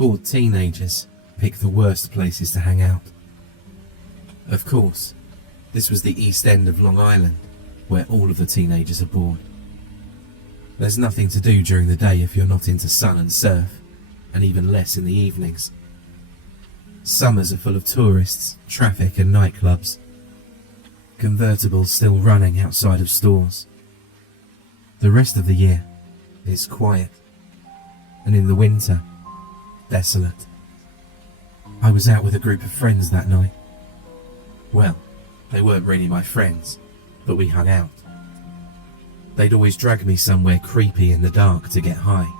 Bored teenagers pick the worst places to hang out. Of course, this was the East End of Long Island, where all of the teenagers are bored. There's nothing to do during the day if you're not into sun and surf, and even less in the evenings. Summers are full of tourists, traffic and nightclubs. Convertibles still running outside of stores. The rest of the year is quiet, and in the winter, desolate. I was out with a group of friends that night. Well, they weren't really my friends, but we hung out. They'd always drag me somewhere creepy in the dark to get high.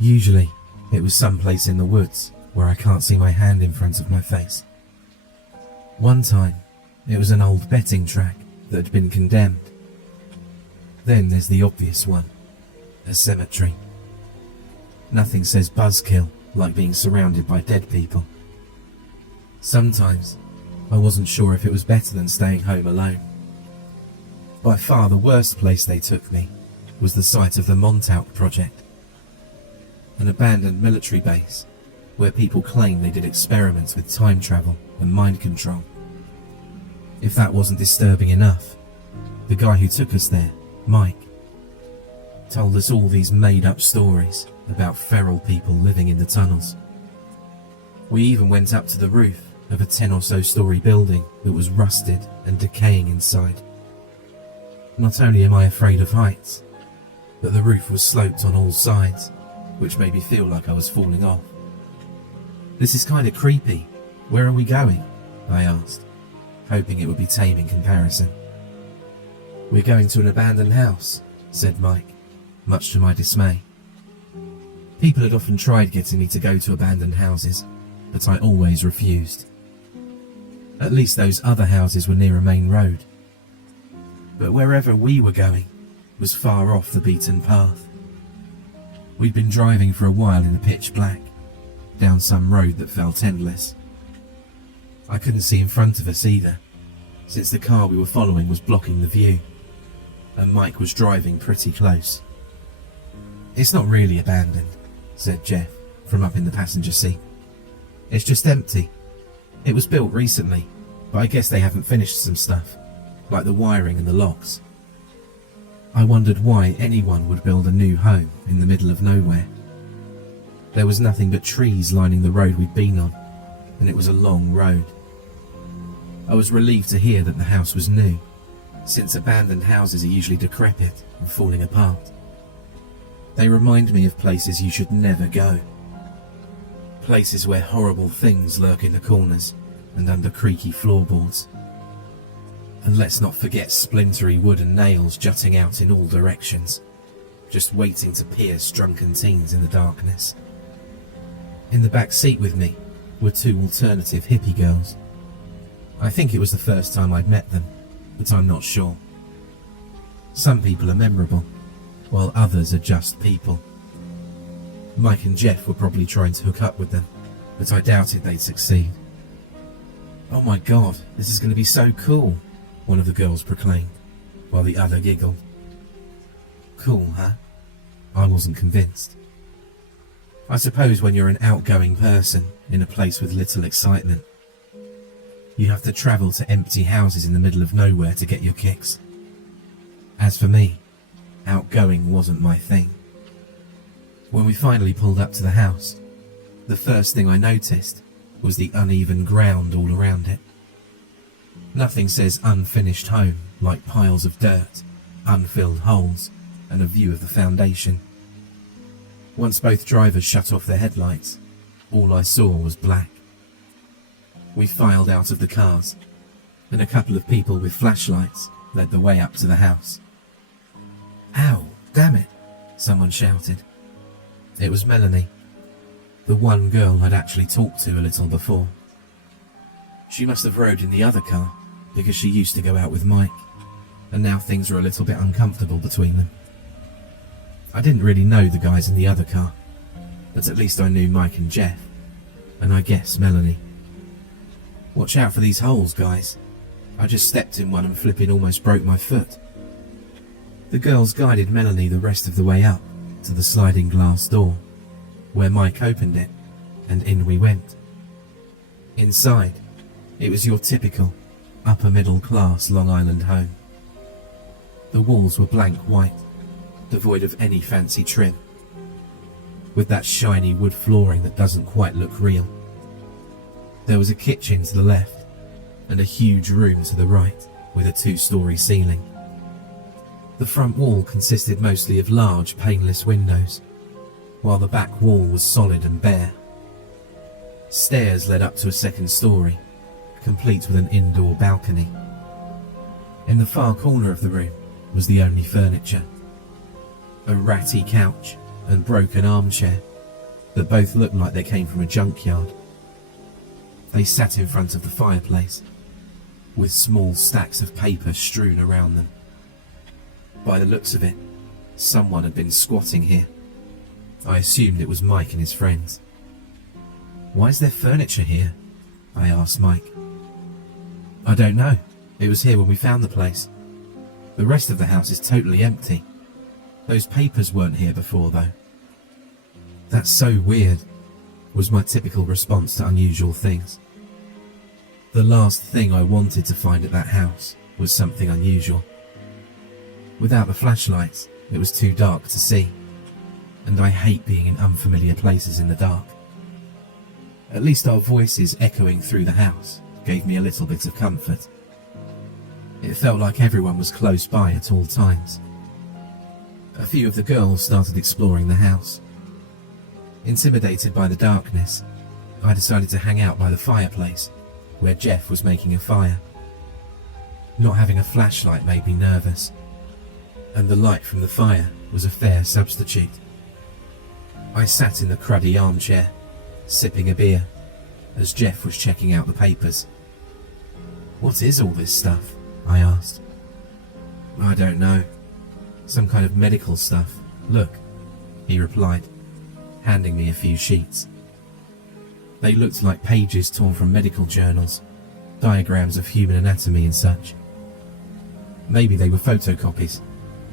Usually, it was someplace in the woods where I can't see my hand in front of my face. One time, it was an old betting track that had been condemned. Then there's the obvious one, a cemetery. Nothing says buzzkill like being surrounded by dead people. Sometimes, I wasn't sure if it was better than staying home alone. By far the worst place they took me was the site of the Montauk Project, an abandoned military base where people claim they did experiments with time travel and mind control. If that wasn't disturbing enough, the guy who took us there, Mike, told us all these made-up stories about feral people living in the tunnels. We even went up to the roof of a 10 or so story building that was rusted and decaying inside. Not only am I afraid of heights, but the roof was sloped on all sides, which made me feel like I was falling off. "This is kind of creepy. Where are we going?" I asked, hoping it would be tame in comparison. "We're going to an abandoned house," said Mike, much to my dismay. People had often tried getting me to go to abandoned houses, but I always refused. At least those other houses were near a main road. But wherever we were going was far off the beaten path. We'd been driving for a while in the pitch black, down some road that felt endless. I couldn't see in front of us either, since the car we were following was blocking the view, and Mike was driving pretty close. "It's not really abandoned," said Jeff from up in the passenger seat. "It's just empty. It was built recently, but I guess they haven't finished some stuff, like the wiring and the locks." I wondered why anyone would build a new home in the middle of nowhere. There was nothing but trees lining the road we'd been on, and it was a long road. I was relieved to hear that the house was new, since abandoned houses are usually decrepit and falling apart. They remind me of places you should never go. Places where horrible things lurk in the corners and under creaky floorboards. And let's not forget splintery wood and nails jutting out in all directions, just waiting to pierce drunken teens in the darkness. In the back seat with me were two alternative hippie girls. I think it was the first time I'd met them, but I'm not sure. Some people are memorable, while others are just people. Mike and Jeff were probably trying to hook up with them, but I doubted they'd succeed. "Oh my god, this is going to be so cool," one of the girls proclaimed, while the other giggled. "Cool, huh?" I wasn't convinced. I suppose when you're an outgoing person in a place with little excitement, you have to travel to empty houses in the middle of nowhere to get your kicks. As for me, outgoing wasn't my thing. When we finally pulled up to the house, the first thing I noticed was the uneven ground all around it. Nothing says unfinished home like piles of dirt, unfilled holes, and a view of the foundation. Once both drivers shut off their headlights, all I saw was black. We filed out of the cars, and a couple of people with flashlights led the way up to the house. "Ow, damn it," someone shouted. It was Melanie, the one girl I'd actually talked to a little before. She must have rode in the other car, because she used to go out with Mike, and now things were a little bit uncomfortable between them. I didn't really know the guys in the other car, but at least I knew Mike and Jeff, and I guess Melanie. "Watch out for these holes, guys. I just stepped in one and flipping almost broke my foot." The girls guided Melanie the rest of the way up to the sliding glass door. where Mike opened it, and in we went. Inside, it was your typical upper middle class Long Island home. The walls were blank white, devoid of any fancy trim, with that shiny wood flooring that doesn't quite look real. There was a kitchen to the left, and a huge room to the right, with a 2-story ceiling. The front wall consisted mostly of large, paneless windows, while the back wall was solid and bare. Stairs led up to a 2nd story, complete with an indoor balcony. In the far corner of the room was the only furniture: a ratty couch and broken armchair that both looked like they came from a junkyard. They sat in front of the fireplace, with small stacks of paper strewn around them. By the looks of it, someone had been squatting here. I assumed it was Mike and his friends. "Why is there furniture here?" I asked Mike. "I don't know. It was here when we found the place. The rest of the house is totally empty. Those papers weren't here before, though." "That's so weird," was my typical response to unusual things. The last thing I wanted to find at that house was something unusual. Without the flashlights, it was too dark to see, and I hate being in unfamiliar places in the dark. At least our voices echoing through the house gave me a little bit of comfort. It felt like everyone was close by at all times. A few of the girls started exploring the house. Intimidated by the darkness, I decided to hang out by the fireplace, where Jeff was making a fire. Not having a flashlight made me nervous, and the light from the fire was a fair substitute. I sat in the cruddy armchair, sipping a beer, as Jeff was checking out the papers. "What is all this stuff?" I asked. "I don't know. Some kind of medical stuff. Look," he replied, handing me a few sheets. They looked like pages torn from medical journals, diagrams of human anatomy and such. Maybe they were photocopies,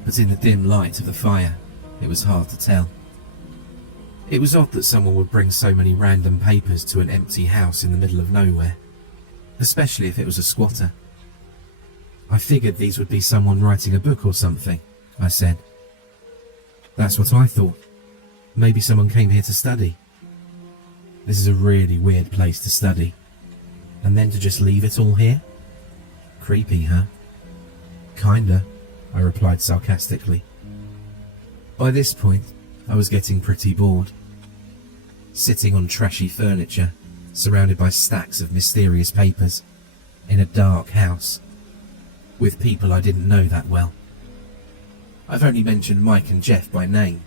but in the dim light of the fire, it was hard to tell. It was odd that someone would bring so many random papers to an empty house in the middle of nowhere, especially if it was a squatter. "I figured these would be someone writing a book or something," I said. "That's what I thought. Maybe someone came here to study. This is a really weird place to study. And then to just leave it all here? Creepy, huh?" "Kinda," I replied sarcastically. By this point, I was getting pretty bored. Sitting on trashy furniture, surrounded by stacks of mysterious papers, in a dark house, with people I didn't know that well. I've only mentioned Mike and Jeff by name,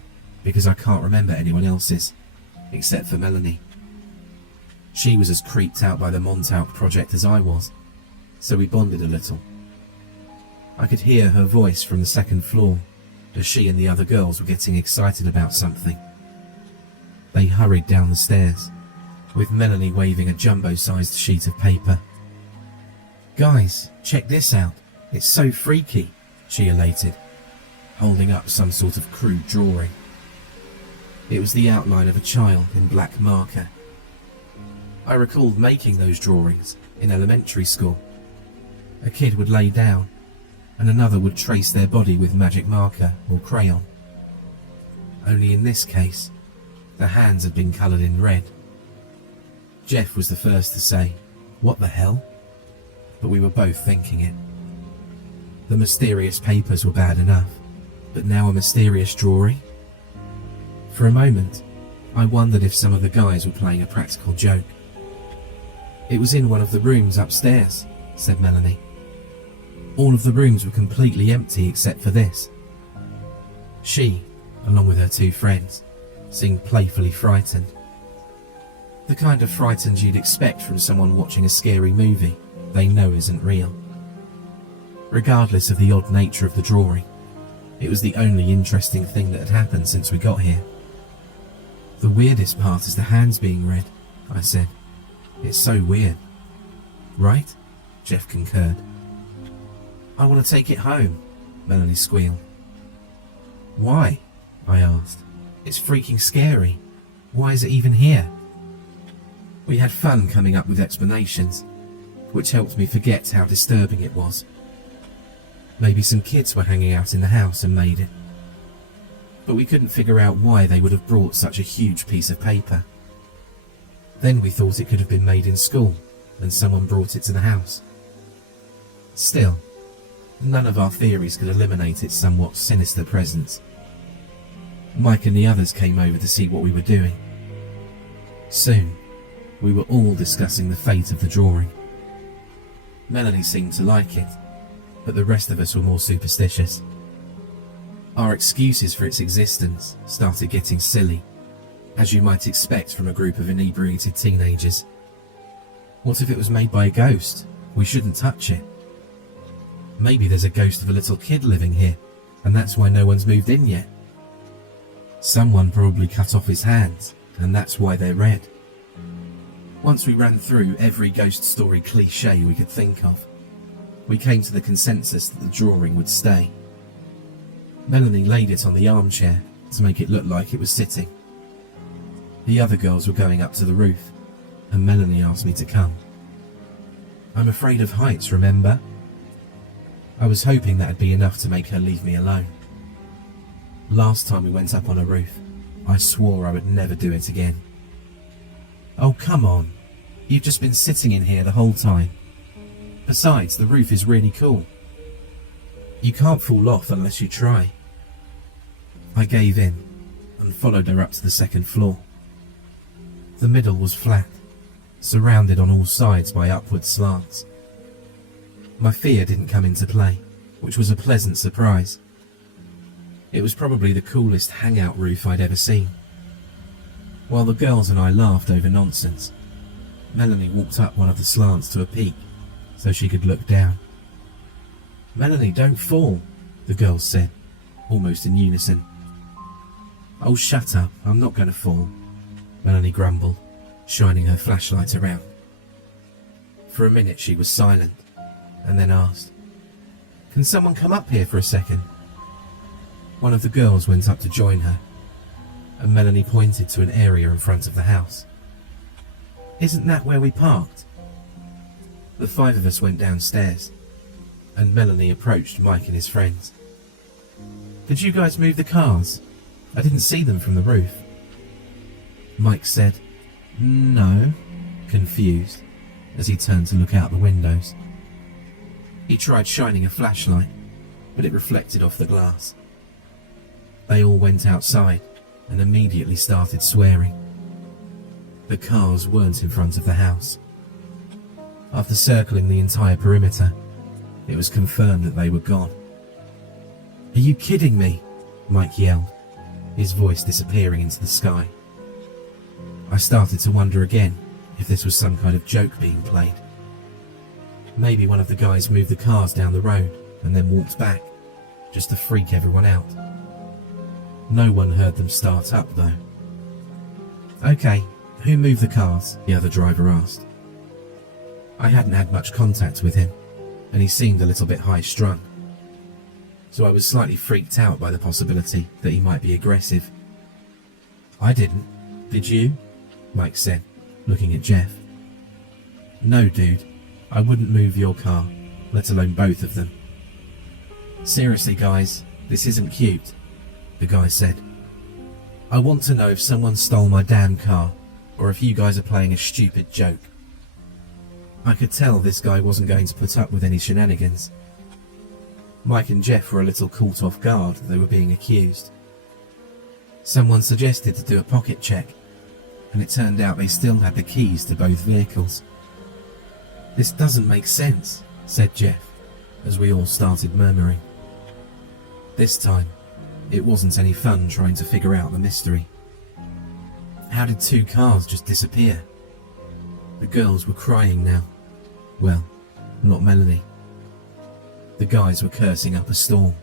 because I can't remember anyone else's, except for Melanie. She was as creeped out by the Montauk project as I was, so we bonded a little. I could hear her voice from the 2nd floor, as she and the other girls were getting excited about something. They hurried down the stairs, with Melanie waving a jumbo-sized sheet of paper. "Guys, check this out. It's so freaky," she elated, holding up some sort of crude drawing. It was the outline of a child in black marker. I recalled making those drawings in elementary school. A kid would lay down, and another would trace their body with magic marker or crayon. Only in this case, the hands had been coloured in red. Jeff was the first to say, "What the hell?" But we were both thinking it. The mysterious papers were bad enough, but now a mysterious drawing? For a moment, I wondered if some of the guys were playing a practical joke. "It was in one of the rooms upstairs," said Melanie. "All of the rooms were completely empty except for this." She, along with her 2 friends, seemed playfully frightened. The kind of frightened you'd expect from someone watching a scary movie they know isn't real. Regardless of the odd nature of the drawing, it was the only interesting thing that had happened since we got here. "The weirdest part is the hands being red," I said. "It's so weird." "Right?" Jeff concurred. "I want to take it home," Melanie squealed. "Why?" I asked. "It's freaking scary." Why is it even here? We had fun coming up with explanations, which helped me forget how disturbing it was. Maybe some kids were hanging out in the house and made it. But we couldn't figure out why they would have brought such a huge piece of paper. Then we thought it could have been made in school and someone brought it to the house. Still, none of our theories could eliminate its somewhat sinister presence. Mike and the others came over to see what we were doing. Soon, we were all discussing the fate of the drawing. Melanie seemed to like it, but the rest of us were more superstitious. Our excuses for its existence started getting silly, as you might expect from a group of inebriated teenagers. What if it was made by a ghost? We shouldn't touch it. Maybe there's a ghost of a little kid living here, and that's why no one's moved in yet. Someone probably cut off his hands, and that's why they're red. Once we ran through every ghost story cliché we could think of, we came to the consensus that the drawing would stay. Melanie laid it on the armchair to make it look like it was sitting. The other girls were going up to the roof, and Melanie asked me to come. I'm afraid of heights, remember? I was hoping that'd be enough to make her leave me alone. Last time we went up on a roof, I swore I would never do it again. Oh, come on. You've just been sitting in here the whole time. Besides, the roof is really cool. You can't fall off unless you try. I gave in and followed her up to the second floor. The middle was flat, surrounded on all sides by upward slants. My fear didn't come into play, which was a pleasant surprise. It was probably the coolest hangout roof I'd ever seen. While the girls and I laughed over nonsense, Melanie walked up one of the slants to a peak so she could look down. Melanie, don't fall, the girls said, almost in unison. Oh, shut up, I'm not going to fall, Melanie grumbled, shining her flashlight around. For a minute she was silent, and then asked, Can someone come up here for a second? One of the girls went up to join her, and Melanie pointed to an area in front of the house. Isn't that where we parked? The five of us went downstairs, and Melanie approached Mike and his friends. Did you guys move the cars? I didn't see them from the roof. Mike said, No, confused, as he turned to look out the windows. He tried shining a flashlight, but it reflected off the glass. They all went outside and immediately started swearing. The cars weren't in front of the house. After circling the entire perimeter, it was confirmed that they were gone. Are you kidding me? Mike yelled, his voice disappearing into the sky. I started to wonder again if this was some kind of joke being played. Maybe one of the guys moved the cars down the road and then walked back, just to freak everyone out. No one heard them start up though. Okay, who moved the cars? The other driver asked. I hadn't had much contact with him, and he seemed a little bit high-strung, so I was slightly freaked out by the possibility that he might be aggressive. I didn't. Did you? Mike said, looking at Jeff. No, dude. I wouldn't move your car, let alone both of them. Seriously, guys, this isn't cute, the guy said. I want to know if someone stole my damn car, or if you guys are playing a stupid joke. I could tell this guy wasn't going to put up with any shenanigans. Mike and Jeff were a little caught off guard that they were being accused. Someone suggested to do a pocket check, and it turned out they still had the keys to both vehicles. This doesn't make sense, said Jeff, as we all started murmuring. This time, it wasn't any fun trying to figure out the mystery. How did two cars just disappear? The girls were crying now. Well, not Melanie. The guys were cursing up a storm,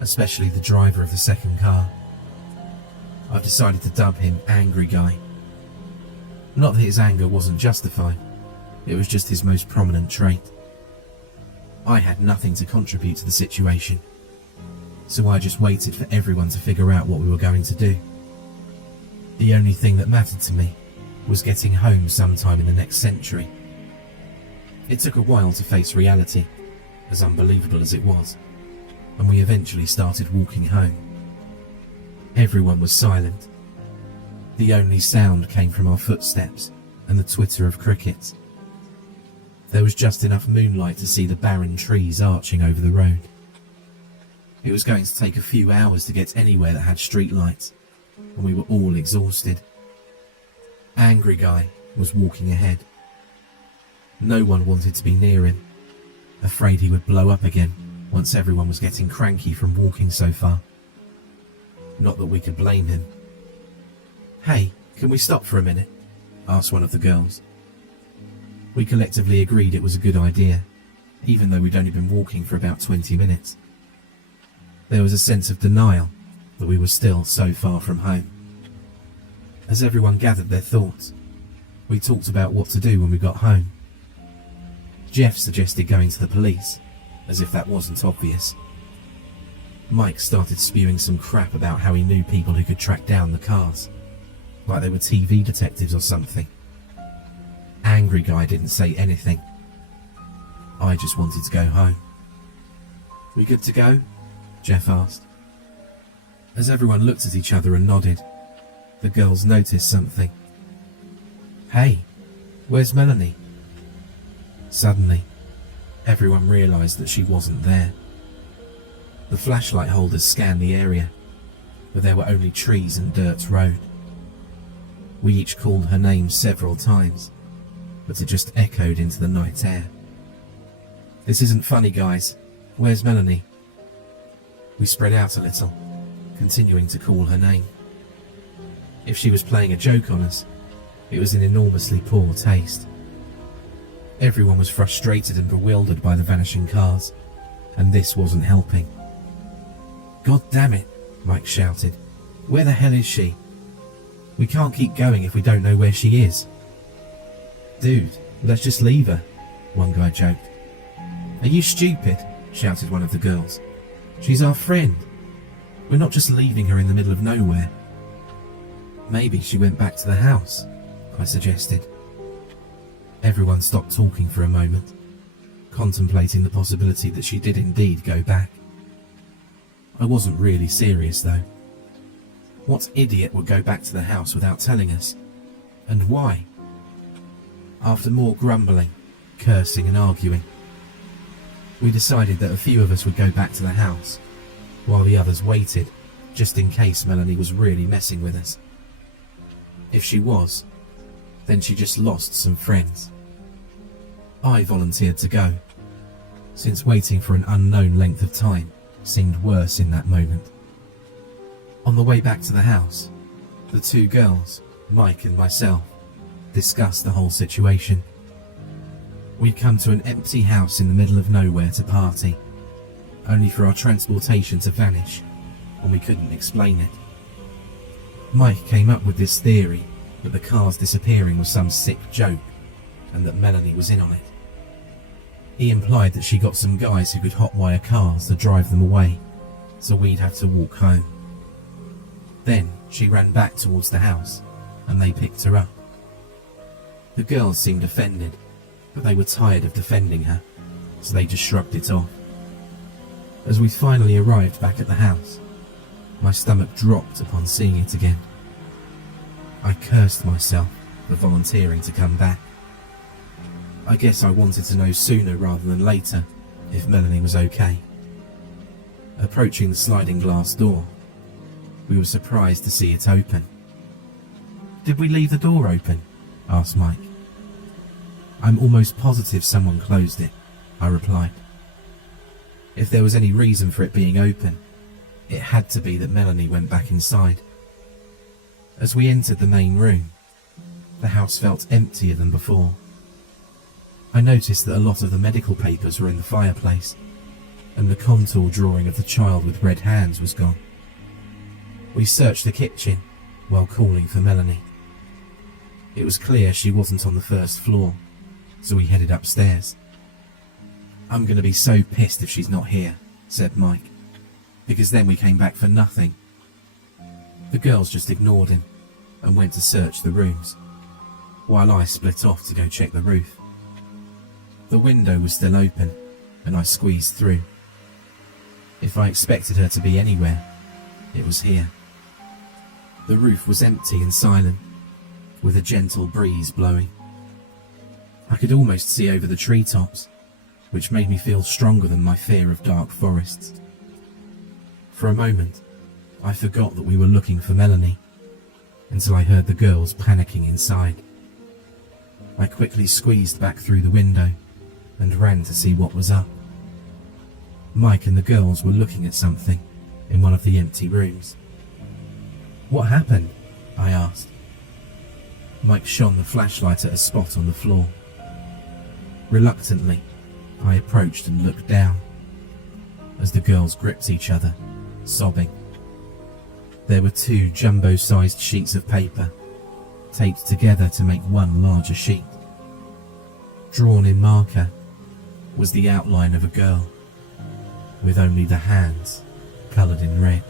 especially the driver of the second car. I've decided to dub him Angry Guy. Not that his anger wasn't justified, it was just his most prominent trait. I had nothing to contribute to the situation, so I just waited for everyone to figure out what we were going to do. The only thing that mattered to me was getting home sometime in the next century. It took a while to face reality, as unbelievable as it was, and we eventually started walking home. Everyone was silent. The only sound came from our footsteps and the twitter of crickets. There was just enough moonlight to see the barren trees arching over the road. It was going to take a few hours to get anywhere that had streetlights, and we were all exhausted. Angry Guy was walking ahead. No one wanted to be near him, afraid he would blow up again once everyone was getting cranky from walking so far. Not that we could blame him. "Hey, can we stop for a minute?" asked one of the girls. We collectively agreed it was a good idea, even though we'd only been walking for about 20 minutes. There was a sense of denial that we were still so far from home. As everyone gathered their thoughts, we talked about what to do when we got home. Jeff suggested going to the police, as if that wasn't obvious. Mike started spewing some crap about how he knew people who could track down the cars, like they were TV detectives or something. Angry Guy didn't say anything. I just wanted to go home. "We good to go?" Jeff asked. As everyone looked at each other and nodded, the girls noticed something. "Hey, where's Melanie?" Suddenly, everyone realised that she wasn't there. The flashlight holders scanned the area, but there were only trees and dirt road. We each called her name several times, but it just echoed into the night air. "This isn't funny, guys. Where's Melanie?" We spread out a little, continuing to call her name. If she was playing a joke on us, it was in enormously poor taste. Everyone was frustrated and bewildered by the vanishing cars, and this wasn't helping. "God damn it," Mike shouted. "Where the hell is she? We can't keep going if we don't know where she is." "Dude, let's just leave her," one guy joked. "Are you stupid?" shouted one of the girls. "She's our friend. We're not just leaving her in the middle of nowhere." "Maybe she went back to the house," I suggested. Everyone stopped talking for a moment, contemplating the possibility that she did indeed go back. I wasn't really serious though. What idiot would go back to the house without telling us? And why? After more grumbling, cursing and arguing, we decided that a few of us would go back to the house, while the others waited, just in case Melanie was really messing with us. If she was, then she just lost some friends. I volunteered to go, since waiting for an unknown length of time seemed worse in that moment. On the way back to the house, the two girls, Mike and myself, discussed the whole situation. We'd come to an empty house in the middle of nowhere to party, only for our transportation to vanish when we couldn't explain it. Mike came up with this theory that the cars disappearing was some sick joke and that Melanie was in on it. He implied that she got some guys who could hotwire cars to drive them away, so we'd have to walk home. Then she ran back towards the house and they picked her up. The girls seemed offended, but they were tired of defending her, so they just shrugged it off. As we finally arrived back at the house, my stomach dropped upon seeing it again. I cursed myself for volunteering to come back. I guess I wanted to know sooner rather than later if Melanie was okay. Approaching the sliding glass door, we were surprised to see it open. "Did we leave the door open?" asked Mike. "I'm almost positive someone closed it," I replied. If there was any reason for it being open, it had to be that Melanie went back inside. As we entered the main room, the house felt emptier than before. I noticed that a lot of the medical papers were in the fireplace, and the contour drawing of the child with red hands was gone. We searched the kitchen while calling for Melanie. It was clear she wasn't on the first floor, so we headed upstairs. "I'm going to be so pissed if she's not here," said Mike, "because then we came back for nothing." The girls just ignored him, and went to search the rooms, while I split off to go check the roof. The window was still open, and I squeezed through. If I expected her to be anywhere, it was here. The roof was empty and silent, with a gentle breeze blowing. I could almost see over the treetops, which made me feel stronger than my fear of dark forests. For a moment, I forgot that we were looking for Melanie, until I heard the girls panicking inside. I quickly squeezed back through the window and ran to see what was up. Mike and the girls were looking at something in one of the empty rooms. "What happened?" I asked. Mike shone the flashlight at a spot on the floor. Reluctantly, I approached and looked down, as the girls gripped each other, sobbing. There were 2 jumbo-sized sheets of paper, taped together to make one larger sheet. Drawn in marker was the outline of a girl, with only the hands coloured in red.